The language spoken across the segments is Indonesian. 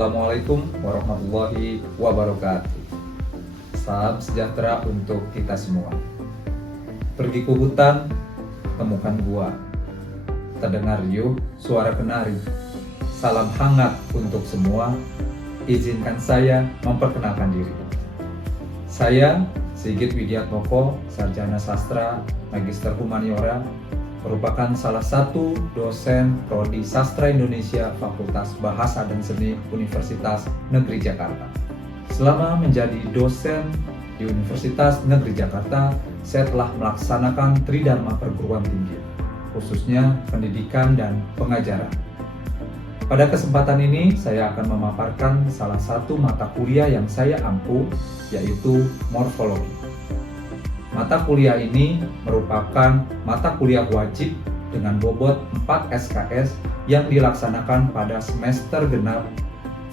Assalamualaikum warahmatullahi wabarakatuh. Salam sejahtera untuk kita semua. Pergi ke hutan, temukan gua. Terdengar riuh suara kenari. Salam hangat untuk semua. Izinkan saya memperkenalkan diri. Saya Sigit Widiatmoko, Sarjana Sastra, Magister Humaniora, merupakan salah satu dosen Prodi Sastra Indonesia Fakultas Bahasa dan Seni Universitas Negeri Jakarta. Selama menjadi dosen di Universitas Negeri Jakarta, saya telah melaksanakan tridharma perguruan tinggi, khususnya pendidikan dan pengajaran. Pada kesempatan ini, saya akan memaparkan salah satu mata kuliah yang saya ampu, yaitu morfologi. Mata kuliah ini merupakan mata kuliah wajib dengan bobot 4 SKS yang dilaksanakan pada semester genap,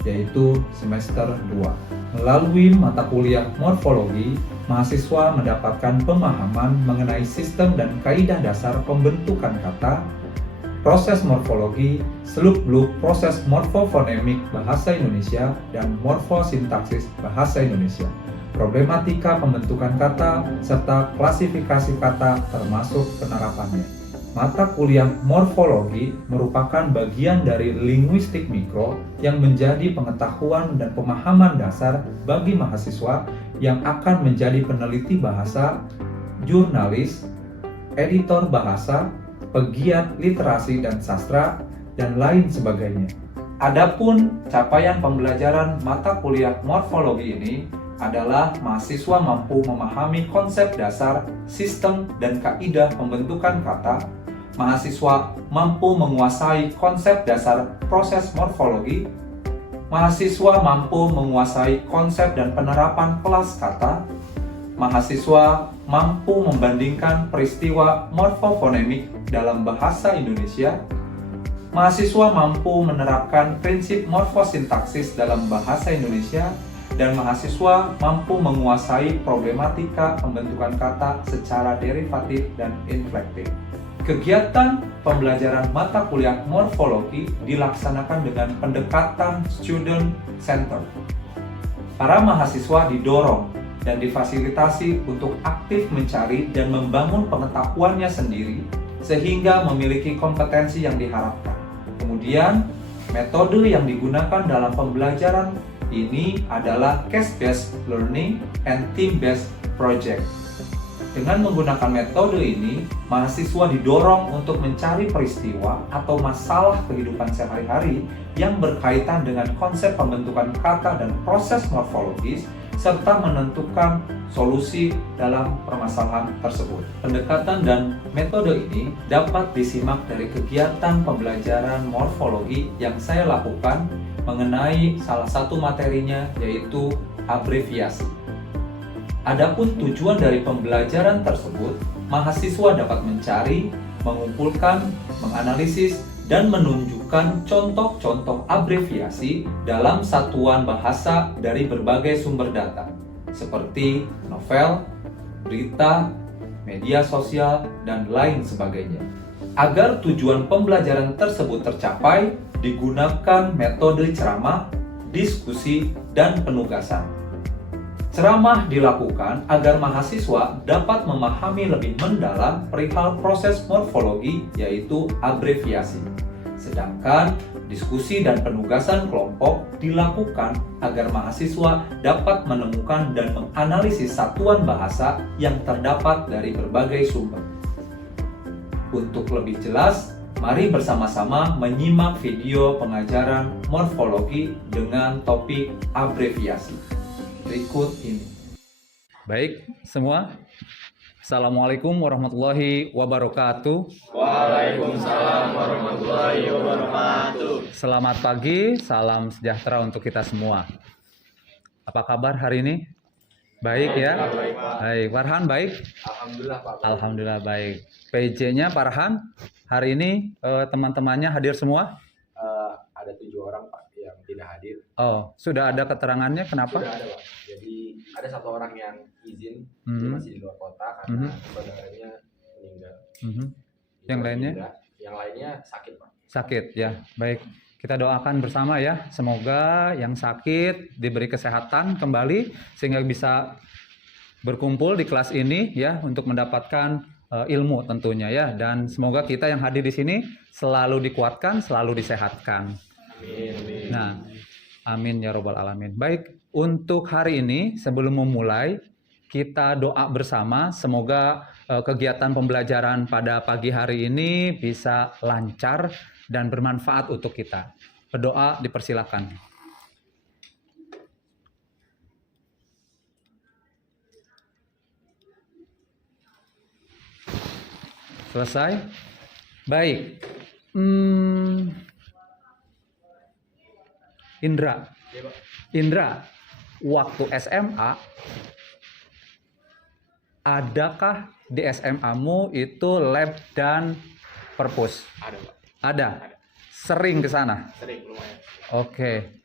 yaitu semester 2. Melalui mata kuliah morfologi, mahasiswa mendapatkan pemahaman mengenai sistem dan kaidah dasar pembentukan kata, proses morfologi, seluk-beluk proses morfofonemik bahasa Indonesia, dan morfosintaksis bahasa Indonesia, problematika pembentukan kata, serta klasifikasi kata termasuk penerapannya. Mata kuliah morfologi merupakan bagian dari linguistik mikro yang menjadi pengetahuan dan pemahaman dasar bagi mahasiswa yang akan menjadi peneliti bahasa, jurnalis, editor bahasa, pegiat literasi dan sastra, dan lain sebagainya. Adapun capaian pembelajaran mata kuliah morfologi ini adalah mahasiswa mampu memahami konsep dasar, sistem, dan kaidah pembentukan kata. Mahasiswa mampu menguasai konsep dasar proses morfologi. Mahasiswa mampu menguasai konsep dan penerapan kelas kata. Mahasiswa mampu membandingkan peristiwa morfofonemik dalam bahasa Indonesia. Mahasiswa mampu menerapkan prinsip morfosintaksis dalam bahasa Indonesia. Dan mahasiswa mampu menguasai problematika pembentukan kata secara derivatif dan inflektif. Kegiatan pembelajaran mata kuliah morfologi dilaksanakan dengan pendekatan student center. Para mahasiswa didorong dan difasilitasi untuk aktif mencari dan membangun pengetahuannya sendiri sehingga memiliki kompetensi yang diharapkan. Kemudian, metode yang digunakan dalam pembelajaran ini adalah case-based learning and team-based project. Dengan menggunakan metode ini, mahasiswa didorong untuk mencari peristiwa atau masalah kehidupan sehari-hari yang berkaitan dengan konsep pembentukan kata dan proses morfologis, serta menentukan solusi dalam permasalahan tersebut. Pendekatan dan metode ini dapat disimak dari kegiatan pembelajaran morfologi yang saya lakukan mengenai salah satu materinya, yaitu abreviasi. Adapun tujuan dari pembelajaran tersebut, mahasiswa dapat mencari, mengumpulkan, menganalisis, dan menunjukkan contoh-contoh abreviasi dalam satuan bahasa dari berbagai sumber data, seperti novel, berita, media sosial, dan lain sebagainya. Agar tujuan pembelajaran tersebut tercapai, digunakan metode ceramah, diskusi, dan penugasan. Ceramah dilakukan agar mahasiswa dapat memahami lebih mendalam perihal proses morfologi, yaitu abreviasi. Sedangkan diskusi dan penugasan kelompok dilakukan agar mahasiswa dapat menemukan dan menganalisis satuan bahasa yang terdapat dari berbagai sumber. Untuk lebih jelas, mari bersama-sama menyimak video pengajaran morfologi dengan topik abreviasi berikut ini. Baik, semua. Assalamualaikum warahmatullahi wabarakatuh. Waalaikumsalam warahmatullahi wabarakatuh. Selamat pagi, salam sejahtera untuk kita semua. Apa kabar hari ini? Baik ya? Baik, Pak. Baik, Farhan baik? Alhamdulillah, Pak. Alhamdulillah baik. PJ-nya Farhan, hari ini teman-temannya hadir semua? Ada 7 orang, Pak, yang tidak hadir. Oh, sudah ada keterangannya kenapa? Sudah ada, Pak. Jadi ada 1 orang yang izin, dia masih di luar kota karena saudaranya meninggal. Yang lainnya? Yang lainnya sakit, Pak. Sakit ya, baik. Kita doakan bersama ya, semoga yang sakit diberi kesehatan kembali sehingga bisa berkumpul di kelas ini ya untuk mendapatkan ilmu tentunya ya, dan semoga kita yang hadir di sini selalu dikuatkan, selalu disehatkan. Amin. Nah, amin ya robbal alamin. Baik, untuk hari ini sebelum memulai kita doa bersama, semoga kegiatan pembelajaran pada pagi hari ini bisa lancar dan bermanfaat untuk kita. Berdoa dipersilakan. Selesai? Baik. Indra. Ya, Pak. Indra, waktu SMA, adakah di SMA-mu itu lab dan perpus? Ada, Pak. Ada. Ada. Sering ke sana? Sering, lumayan. Oke.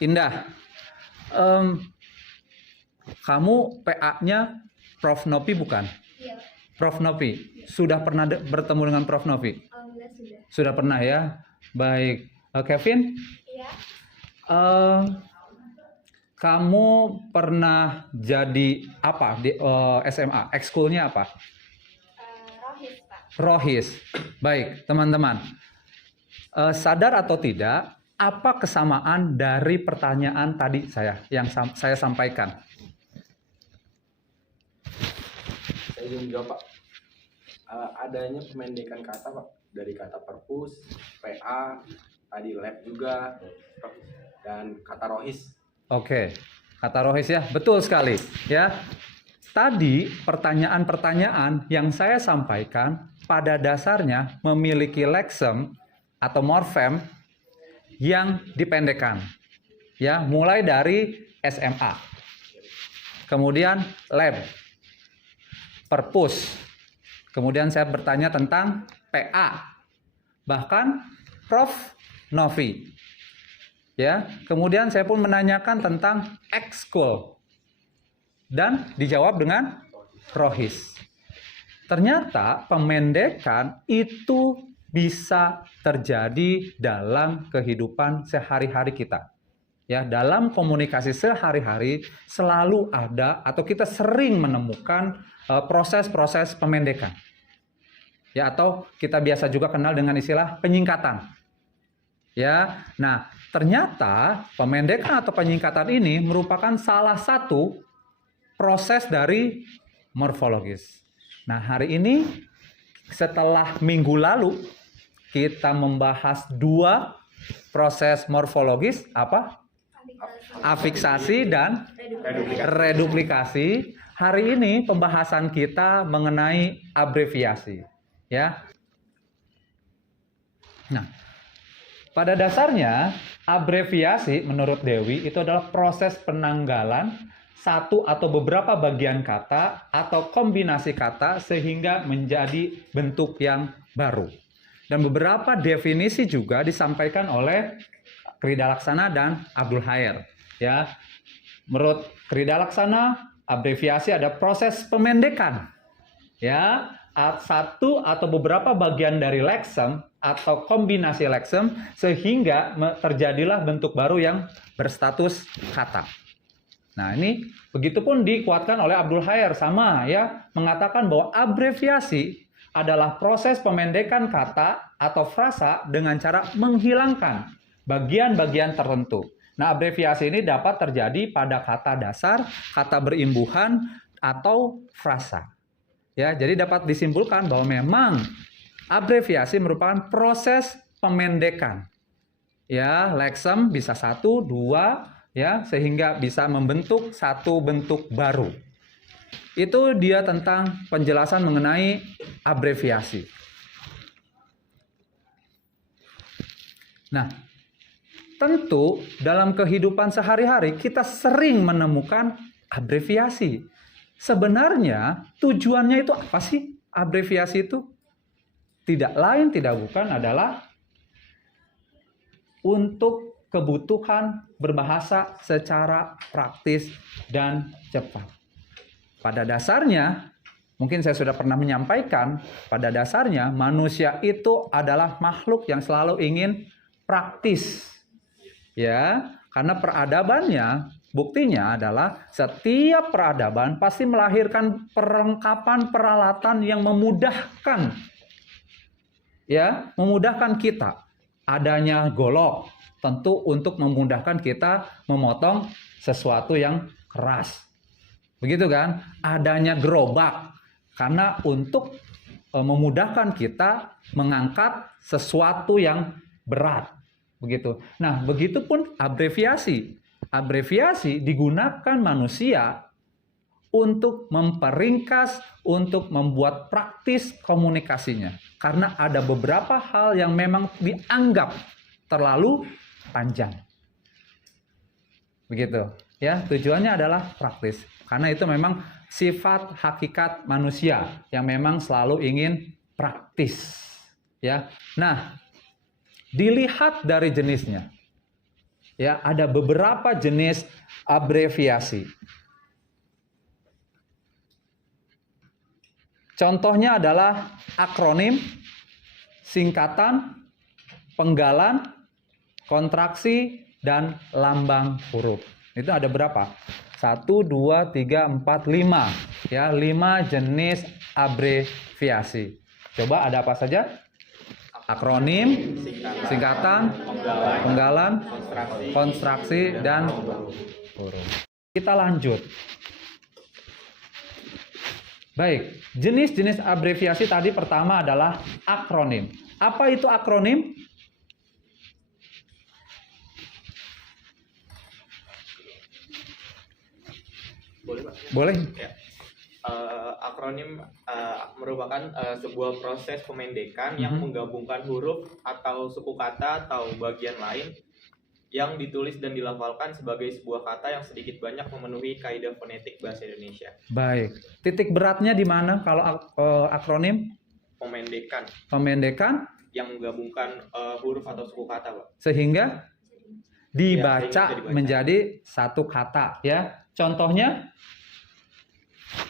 Indah, kamu PA-nya Prof. Nopi bukan? Iya, Prof. Nopi. Sudah pernah bertemu dengan Prof. Nopi? alhamdulillah sudah. Sudah pernah ya? Baik. Kevin, Iya, kamu pernah jadi apa di SMA? Ekskulnya apa? Rohis, Pak. Rohis. Baik, teman-teman. Sadar atau tidak, apa kesamaan dari pertanyaan tadi yang saya sampaikan? Saya ingin jawab, Pak. Adanya pemendekan kata, Pak, dari kata perpus, PA, tadi lab juga, dan kata rohis. Oke, kata Rohis ya, betul sekali ya. Tadi pertanyaan-pertanyaan yang saya sampaikan pada dasarnya memiliki leksem atau morfem yang dipendekkan. Ya, mulai dari SMA. Kemudian lab, perpus. Kemudian saya bertanya tentang PA. Bahkan Prof. Novi. Ya, kemudian saya pun menanyakan tentang ekskul dan dijawab dengan rohis. Ternyata pemendekan itu bisa terjadi dalam kehidupan sehari-hari kita. Ya, dalam komunikasi sehari-hari selalu ada atau kita sering menemukan proses-proses pemendekan. Ya, atau kita biasa juga kenal dengan istilah penyingkatan. Ya, nah ternyata pemendekan atau penyingkatan ini merupakan salah satu proses dari morfologis. Nah, hari ini setelah minggu lalu kita membahas 2 proses morfologis, apa? Afiksasi dan reduplikasi. Hari ini pembahasan kita mengenai abreviasi, ya. Nah, pada dasarnya, abreviasi menurut Dewi itu adalah proses penanggalan satu atau beberapa bagian kata atau kombinasi kata sehingga menjadi bentuk yang baru. Dan beberapa definisi juga disampaikan oleh Krida Laksana dan Abdul Khair. Ya, menurut Krida Laksana, abreviasi ada proses pemendekan. Ya, satu atau beberapa bagian dari leksem atau kombinasi leksem sehingga terjadilah bentuk baru yang berstatus kata. Nah, ini begitupun dikuatkan oleh Abdul Khair, sama ya, mengatakan bahwa abreviasi adalah proses pemendekan kata atau frasa dengan cara menghilangkan bagian-bagian tertentu. Nah, abreviasi ini dapat terjadi pada kata dasar, kata berimbuhan, atau frasa. Ya, jadi dapat disimpulkan bahwa memang abreviasi merupakan proses pemendekan. Ya, leksem bisa 1, 2, ya, sehingga bisa membentuk satu bentuk baru. Itu dia tentang penjelasan mengenai abreviasi. Nah, tentu dalam kehidupan sehari-hari kita sering menemukan abreviasi. Sebenarnya tujuannya itu apa sih abreviasi itu? Tidak lain tidak bukan adalah untuk kebutuhan berbahasa secara praktis dan cepat. Pada dasarnya mungkin saya sudah pernah menyampaikan, pada dasarnya manusia itu adalah makhluk yang selalu ingin praktis. Ya, karena peradabannya, buktinya adalah setiap peradaban pasti melahirkan perlengkapan peralatan yang memudahkan, ya, memudahkan kita. Adanya golok tentu untuk memudahkan kita memotong sesuatu yang keras. Begitu kan? Adanya gerobak karena untuk memudahkan kita mengangkat sesuatu yang berat. Begitu. Nah, begitupun abreviasi. Abreviasi digunakan manusia untuk memperingkas, untuk membuat praktis komunikasinya. Karena ada beberapa hal yang memang dianggap terlalu panjang. Begitu. Ya, tujuannya adalah praktis. Karena itu memang sifat hakikat manusia yang memang selalu ingin praktis. Ya. Nah, dilihat dari jenisnya. Ya, ada beberapa jenis abreviasi. Contohnya adalah akronim, singkatan, penggalan, kontraksi, dan lambang huruf. Itu ada berapa? 1, 2, 3, 4, 5. Ya, 5 jenis abreviasi. Coba ada apa saja? Akronim, singkatan, penggalan, konstruksi, dan huruf. Kita lanjut. Baik, jenis-jenis abreviasi tadi pertama adalah akronim. Apa itu akronim? Boleh, Pak? Boleh. Ya. Akronim merupakan sebuah proses pemendekan yang menggabungkan huruf atau suku kata atau bagian lain yang ditulis dan dilafalkan sebagai sebuah kata yang sedikit banyak memenuhi kaidah fonetik bahasa Indonesia. Baik. Titik beratnya di mana kalau akronim? Pemendekan Pemendekan yang menggabungkan huruf atau suku kata, Pak. sehingga dibaca Ya, sehingga dibaca. menjadi satu kata, ya. Contohnya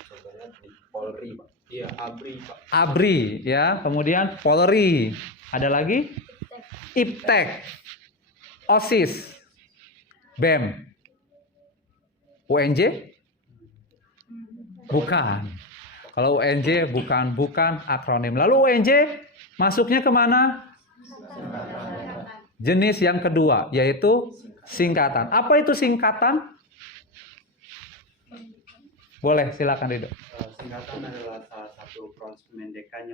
Contohnya di Polri, Pak. Iya, ABRI, Pak. ABRI, ya. Kemudian Polri. Ada lagi? Iptek, OSIS, BEM, UNJ? Bukan. Kalau UNJ bukan akronim. Lalu UNJ masuknya kemana? Jenis yang kedua, yaitu singkatan. Apa itu singkatan? Boleh, silakan Rido. Singkatan adalah salah satu proses pemendekan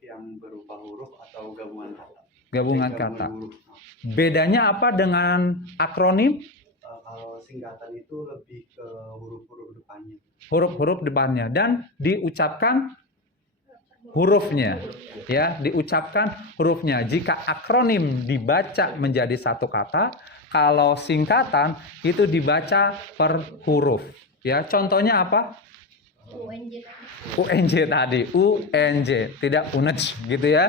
yang berupa huruf atau gabungan kata. Gabungan Jadi, kata. huruf. Bedanya apa dengan akronim? Kalau singkatan itu lebih ke huruf-huruf depannya. Huruf-huruf depannya dan diucapkan hurufnya, ya, diucapkan hurufnya. Jika akronim dibaca menjadi satu kata, kalau singkatan itu dibaca per huruf. Ya, contohnya apa? UNJ tadi. UNJ tadi, UNJ, tidak UNJ gitu ya.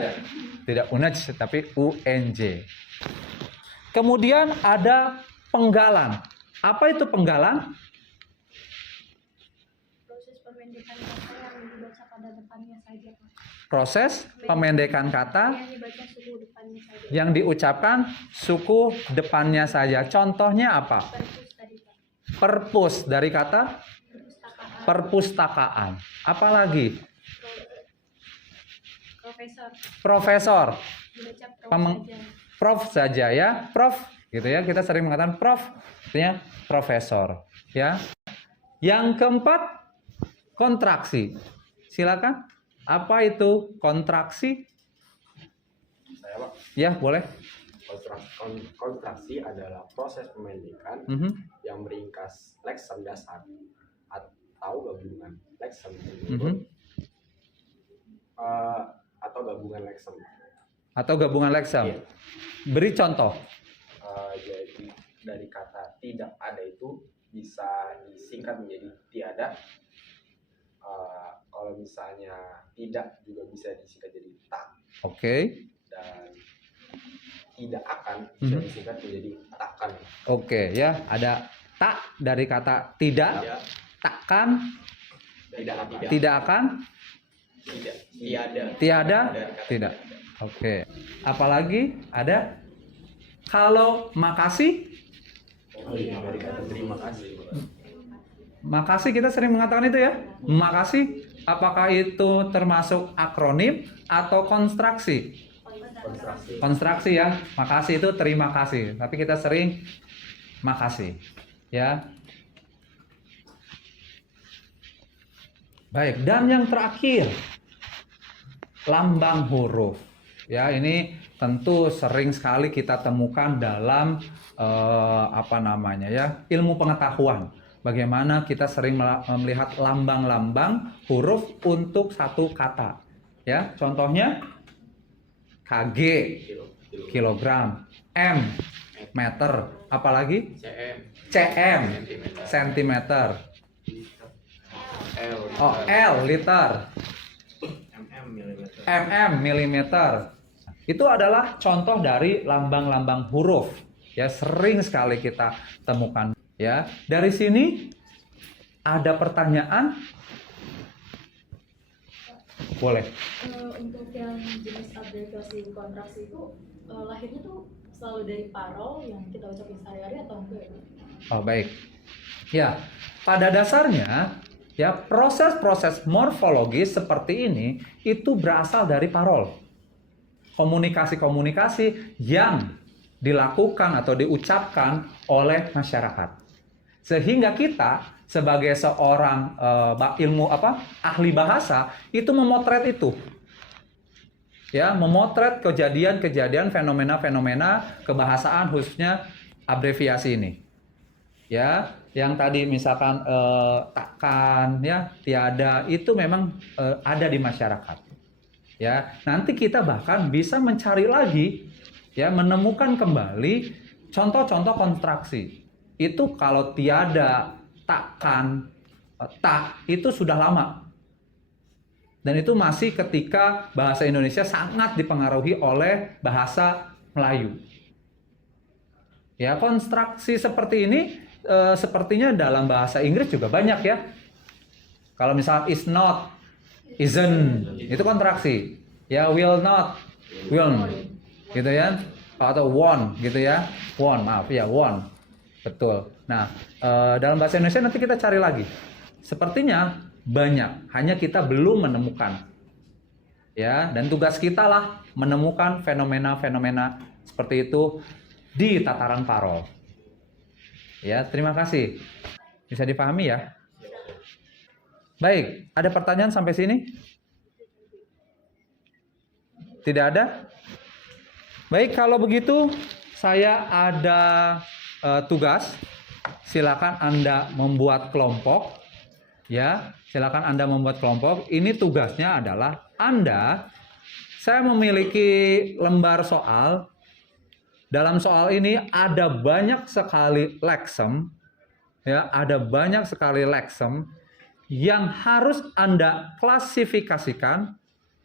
Tidak UNJ tapi UNJ. Kemudian ada penggalan. Apa itu penggalan? Proses pemendekan kata yang dibaca pada depannya saja, Pak. Proses pemendekan kata Yang dibaca suku depannya saja. yang diucapkan suku depannya saja. Contohnya apa? Perpus tadi, Pak. Perpus dari kata Perpustakaan. perpustakaan. Apalagi? Profesor. Profesor. Dibaca prof Pemeng- saja. Prof saja ya, Prof gitu ya. Kita sering mengatakan Prof, artinya profesor, ya. Yang keempat, kontraksi. Silakan. Apa itu kontraksi? Saya, Pak. Ya, boleh. Kontraksi adalah proses pemendekan Mhm. yang meringkas lexem dasar atau gabungan lexem Mhm. atau gabungan lexem. Atau gabungan leksem. Iya. Beri contoh. Jadi dari kata tidak ada itu bisa disingkat menjadi tiada. Kalau misalnya tidak juga bisa disingkat jadi tak, Oke. dan tidak akan bisa Mhm. disingkat menjadi takkan. Oke ya, ada tak dari kata tidak, Ya, takkan, Tidak akan? Tiada. Tiada? Dari kata Tidak. Oke. Apalagi ada? Kalau makasih? Dari kata terima kasih. Makasih kita sering mengatakan itu ya. Makasih. Apakah itu termasuk akronim atau konstruksi? Konstruksi ya. Makasih itu terima kasih. Tapi kita sering makasih. Ya. Baik, dan yang terakhir lambang huruf. Ya, ini tentu sering sekali kita temukan dalam ilmu pengetahuan. Bagaimana kita sering melihat lambang-lambang huruf untuk satu kata. Ya, contohnya kg, kilogram, m, meter, apalagi cm, sentimeter, L, liter, mm, milimeter. Itu adalah contoh dari lambang-lambang huruf. Ya, sering sekali kita temukan. Ya, dari sini ada pertanyaan? Boleh. Untuk yang jenis abreviasi kontraksi itu lahirnya tuh selalu dari parol yang kita ucapin sehari-hari atau enggak ya? Oh, baik. Ya, pada dasarnya ya proses-proses morfologis seperti ini itu berasal dari parol. Komunikasi-komunikasi yang dilakukan atau diucapkan oleh masyarakat. Sehingga kita sebagai seorang ahli bahasa itu memotret itu. Ya, memotret kejadian-kejadian, fenomena-fenomena kebahasaan khususnya abreviasi ini. Ya, yang tadi misalkan takkan, ya, tiada itu memang ada di masyarakat. Ya, nanti kita bahkan bisa mencari lagi, ya, menemukan kembali contoh-contoh konstruksi. Itu kalau tiada, takkan, tak itu sudah lama. Dan itu masih ketika bahasa Indonesia sangat dipengaruhi oleh bahasa Melayu. Ya, konstruksi seperti ini sepertinya dalam bahasa Inggris juga banyak ya. Kalau misalnya is not, isn't, itu kontraksi. Ya, will not, will, gitu ya. Atau won't, gitu ya. Won't, maaf ya, won't. Betul. Nah, dalam bahasa Indonesia nanti kita cari lagi. Sepertinya banyak, hanya kita belum menemukan. Ya, dan tugas kita lah menemukan fenomena-fenomena seperti itu di tataran parol. Ya, terima kasih. Bisa dipahami ya? Baik, ada pertanyaan sampai sini? Tidak ada? Baik, kalau begitu saya ada tugas. Silakan Anda membuat kelompok. Ya, silakan Anda membuat kelompok. Ini tugasnya adalah saya memiliki lembar soal. Dalam soal ini ada banyak sekali leksem, ya, ada banyak sekali leksem yang harus Anda klasifikasikan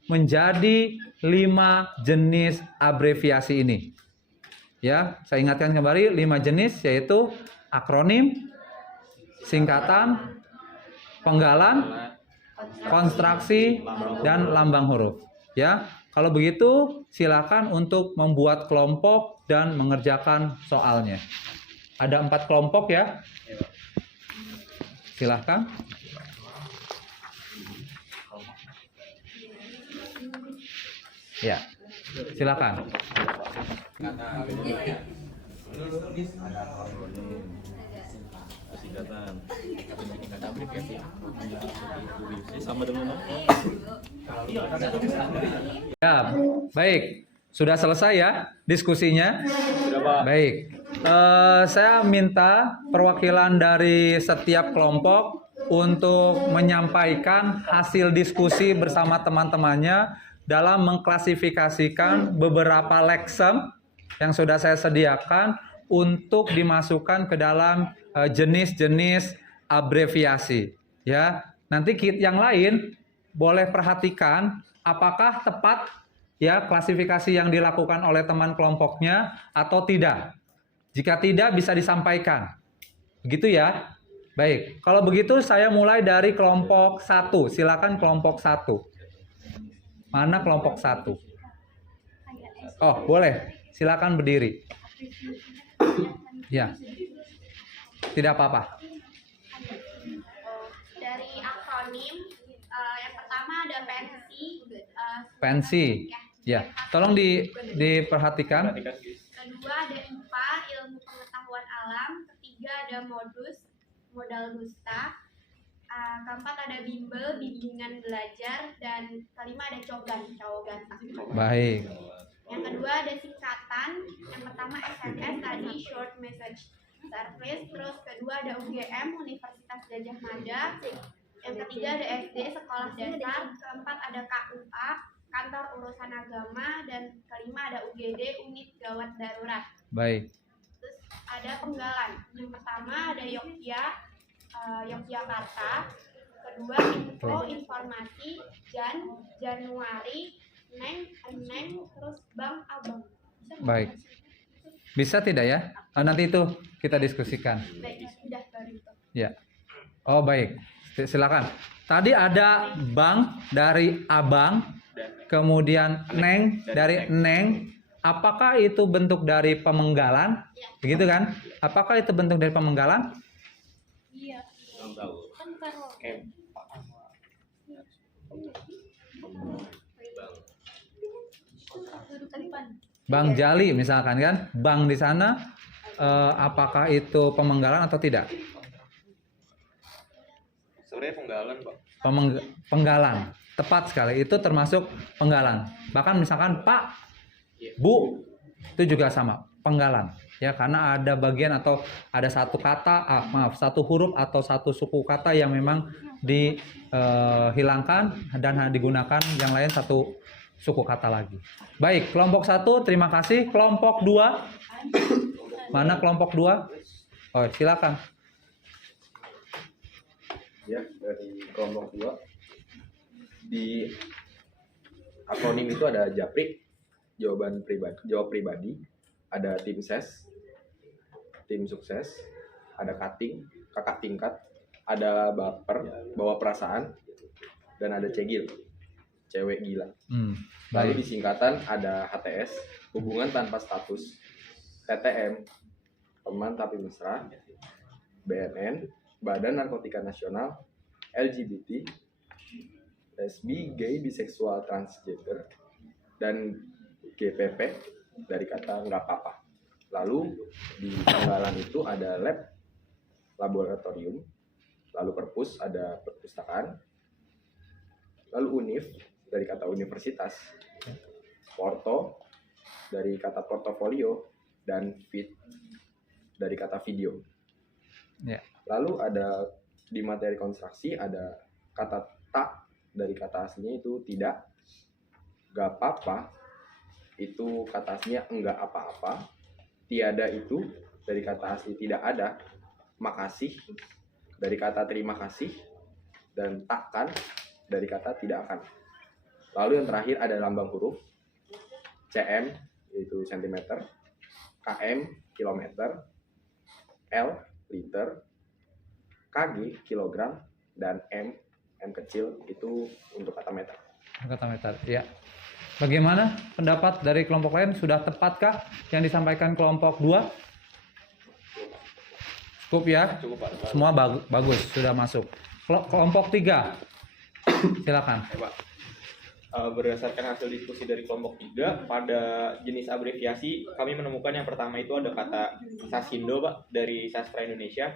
menjadi 5 jenis abreviasi ini. Ya, saya ingatkan kembali 5 jenis, yaitu akronim, singkatan, penggalan, konstruksi, dan lambang huruf. Ya, kalau begitu silakan untuk membuat kelompok dan mengerjakan soalnya. Ada 4 kelompok ya. Silakan. Ya, silakan. Ya, baik. Sudah selesai ya diskusinya? Sudah, Pak. Baik. Saya minta perwakilan dari setiap kelompok untuk menyampaikan hasil diskusi bersama teman-temannya dalam mengklasifikasikan beberapa leksem yang sudah saya sediakan untuk dimasukkan ke dalam jenis-jenis abreviasi. Ya, nanti yang lain boleh perhatikan apakah tepat ya klasifikasi yang dilakukan oleh teman kelompoknya atau tidak. Jika tidak bisa disampaikan. Begitu ya. Baik, kalau begitu saya mulai dari kelompok 1. Silakan kelompok 1. Mana kelompok 1? Oh, boleh. Silakan berdiri. Ya. Tidak apa-apa. Dari akronim yang pertama ada pensi. Pensi. Ya. Tolong diperhatikan. Perhatikan, guys. Kedua ada IPA, ilmu pengetahuan alam. Ketiga ada modal dusta. Keempat ada bimbel, bimbingan belajar. Dan kelima ada cowogan. Baik. Yang kedua ada singkatan. Yang pertama SMS tadi, short message service. Terus kedua ada UGM, Universitas Gajah Mada. Yang ketiga ada SD, sekolah dasar. Keempat ada KUA, kantor urusan agama. Dan kelima ada UGD, unit gawat darurat. Baik. Terus ada penggalan. Yang pertama ada Yogyakarta. Kedua info, informasi. Januari, Neng, terus Bang, Abang. Baik. Bisa tidak ya? Nanti itu kita diskusikan. Baik, sudah baru itu. Ya. Oh, baik. Silakan. Tadi ada Bang dari Abang, kemudian Neng dari Neng. Apakah itu bentuk dari pemenggalan? Begitu kan? Apakah itu bentuk dari pemenggalan? Iya. Belum tahu. Kan kalau Bang Jali misalkan kan? Bang di sana apakah itu pemenggalan atau tidak? Sebenarnya penggalan, Pak. Penggalan. Tepat sekali. Itu termasuk penggalan. Bahkan misalkan Pak, Bu, itu juga sama, penggalan. Ya, karena ada bagian atau ada satu kata, satu huruf atau satu suku kata yang memang dihilangkan dan digunakan yang lain satu suku kata lagi. Baik, kelompok 1 terima kasih. Kelompok 2. Mana kelompok 2? Oh, silakan. Ya, dari kelompok 2 di akronim itu ada JAPRI, jawab pribadi, ada tim ses, tim sukses, ada cutting, kakak tingkat, ada baper, bawa perasaan, dan ada cegil, cewek gila. Lalu di singkatan ada HTS, hubungan tanpa status, TTM, teman tapi mesra, BNN, Badan Narkotika Nasional, LGBT, lesbi, gay, biseksual, transgender, dan GPP dari kata nggak apa-apa. Lalu di penggalan itu ada lab, laboratorium, lalu perpus ada perpustakaan, lalu univ dari kata universitas, porto dari kata portofolio, dan fit dari kata video. Ya. Lalu ada di materi konstruksi ada kata tak dari kata aslinya itu tidak, gak apa-apa itu kata aslinya enggak apa-apa, tiada itu dari kata asli tidak ada, makasih dari kata terima kasih, dan takkan dari kata tidak akan. Lalu yang terakhir ada lambang huruf, cm yaitu cm, km kilometer, L liter, kg kilogram, dan m kecil itu untuk kata meter. Kata meter, ya. Bagaimana pendapat dari kelompok lain? Sudah tepatkah yang disampaikan kelompok 2? Cukup ya? Cukup, Pak. Semua bagus, sudah masuk. Kelompok 3. Silakan. Ya, Pak. Berdasarkan hasil diskusi dari kelompok 3, pada jenis abreviasi kami menemukan yang pertama itu ada kata Sasindo, Pak, dari Sastra Indonesia,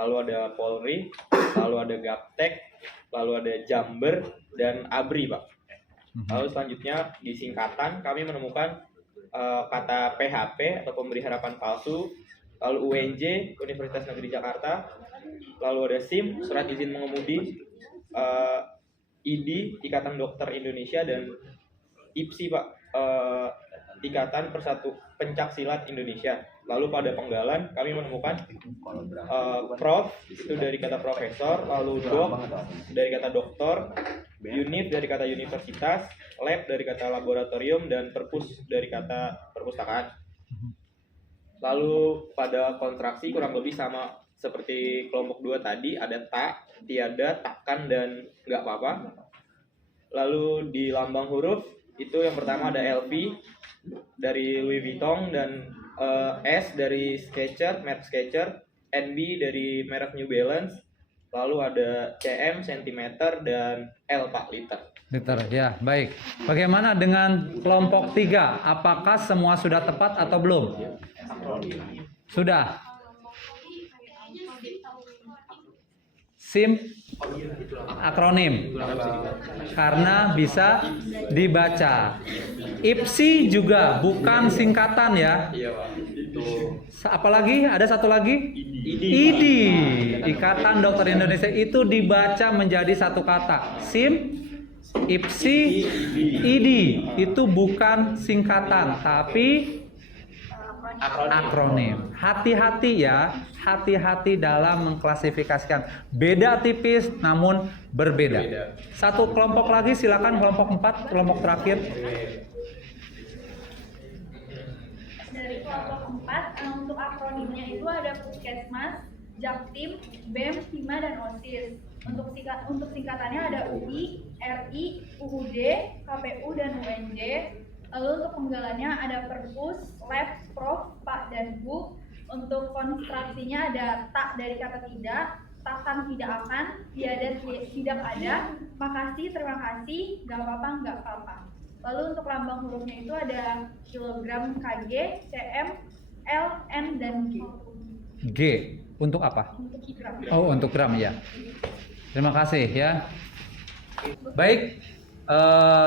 lalu ada Polri, lalu ada Gaptek, lalu ada Jamber, dan Abri, Pak. Lalu selanjutnya di singkatan kami menemukan kata PHP atau pemberi harapan palsu, lalu UNJ Universitas Negeri Jakarta, lalu ada SIM surat izin mengemudi, ID Ikatan Dokter Indonesia, dan IPSI, Pak, Ikatan Pencak Silat Indonesia. Lalu pada penggalan kami menemukan prof itu dari kata profesor, lalu dok dari kata doktor, unit dari kata universitas, lab dari kata laboratorium, dan perpus dari kata perpustakaan. Lalu pada kontraksi kurang lebih sama seperti kelompok 2 tadi ada tak, tiada, takkan, dan nggak apa-apa. Lalu di lambang huruf itu yang pertama ada LV dari Louis Vuitton, dan S dari Skechers, merek Skechers, NB dari merek New Balance, lalu ada CM sentimeter, dan L Pak liter. Liter, ya, baik. Bagaimana dengan kelompok 3? Apakah semua sudah tepat atau belum? Sudah. SIM akronim karena bisa dibaca. IPSI juga bukan singkatan ya. Apalagi ada satu lagi IDI, Ikatan Dokter Indonesia, itu dibaca menjadi satu kata. SIM, IPSI, IDI itu bukan singkatan tapi akronim. Hati-hati ya, hati-hati dalam mengklasifikasikan. Beda tipis namun berbeda. Satu kelompok lagi, silakan kelompok 4, kelompok terakhir. Dari kelompok 4, untuk akronimnya itu ada Puskesmas, Jaktim, BEM, Hima, dan OSIS. Untuk singkatannya ada UI, RI, UUD, KPU, dan UNJ. Lalu untuk penggalannya ada Perpus, Lab, Prof, Pak, dan Bu. Untuk konstruksinya ada tak dari kata tidak, takkan tidak akan, tiada tidak ada, makasih, terima kasih, nggak apa-apa, nggak apa-apa. Lalu untuk lambang hurufnya itu ada kilogram, kg, cm, L, N, dan G. G untuk apa? Untuk gram. Oh, untuk gram ya. Terima kasih ya. Baik,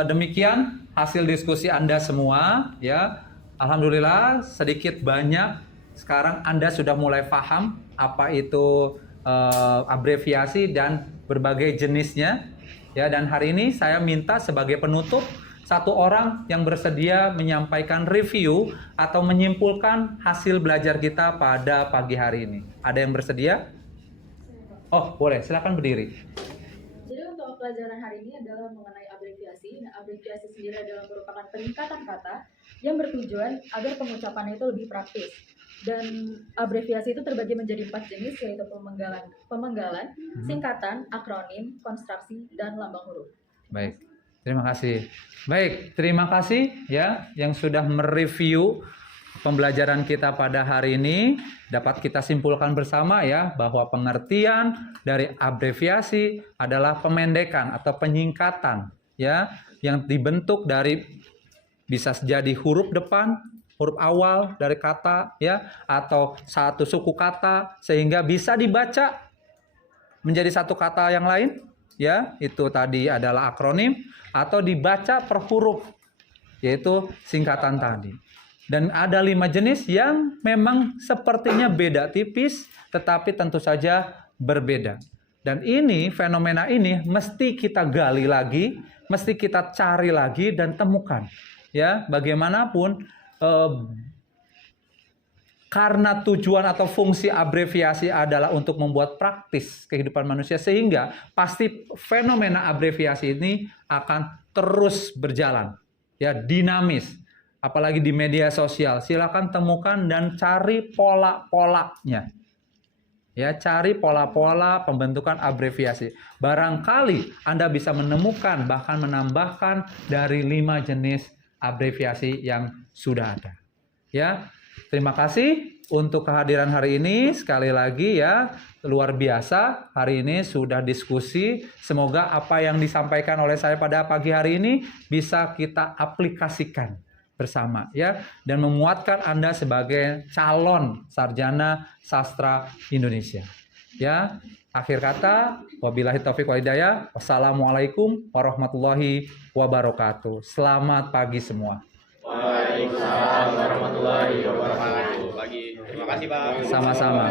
demikian hasil diskusi Anda semua ya. Alhamdulillah sedikit banyak sekarang Anda sudah mulai paham apa itu abreviasi dan berbagai jenisnya ya. Dan hari ini saya minta sebagai penutup satu orang yang bersedia menyampaikan review atau menyimpulkan hasil belajar kita pada pagi hari ini. Ada yang bersedia? Oh, boleh. Silakan berdiri. Jadi untuk pelajaran hari ini adalah mengenai abreviasi. Nah, abreviasi sendiri adalah merupakan peningkatan kata yang bertujuan agar pengucapannya itu lebih praktis. Dan abreviasi itu terbagi menjadi 4 jenis, yaitu pemenggalan, singkatan, akronim, konstruksi, dan lambang huruf. Baik, terima kasih. Baik, terima kasih ya yang sudah mereview pembelajaran kita pada hari ini. Dapat kita simpulkan bersama ya bahwa pengertian dari abreviasi adalah pemendekan atau penyingkatan ya yang dibentuk dari bisa jadi huruf depan, huruf awal dari kata ya, atau satu suku kata sehingga bisa dibaca menjadi satu kata yang lain ya, itu tadi adalah akronim, atau dibaca per huruf yaitu singkatan tadi. Dan ada 5 jenis yang memang sepertinya beda tipis tetapi tentu saja berbeda. Dan ini fenomena ini mesti kita gali lagi, mesti kita cari lagi dan temukan ya. Bagaimanapun karena tujuan atau fungsi abreviasi adalah untuk membuat praktis kehidupan manusia, sehingga pasti fenomena abreviasi ini akan terus berjalan ya, dinamis, apalagi di media sosial. Silakan temukan dan cari pola-polanya ya, cari pola-pola pembentukan abreviasi. Barangkali Anda bisa menemukan bahkan menambahkan dari 5 jenis abreviasi yang sudah ada. Ya, terima kasih untuk kehadiran hari ini. Sekali lagi ya, luar biasa hari ini sudah diskusi. Semoga apa yang disampaikan oleh saya pada pagi hari ini bisa kita aplikasikan bersama ya, dan menguatkan Anda sebagai calon sarjana sastra Indonesia. Ya, akhir kata, wabillahi taufiq wal hidayah. Wassalamualaikum warahmatullahi wabarakatuh. Selamat pagi semua. Waalaikumsalam warahmatullahi wabarakatuh. Terima kasih Pak. Sama-sama.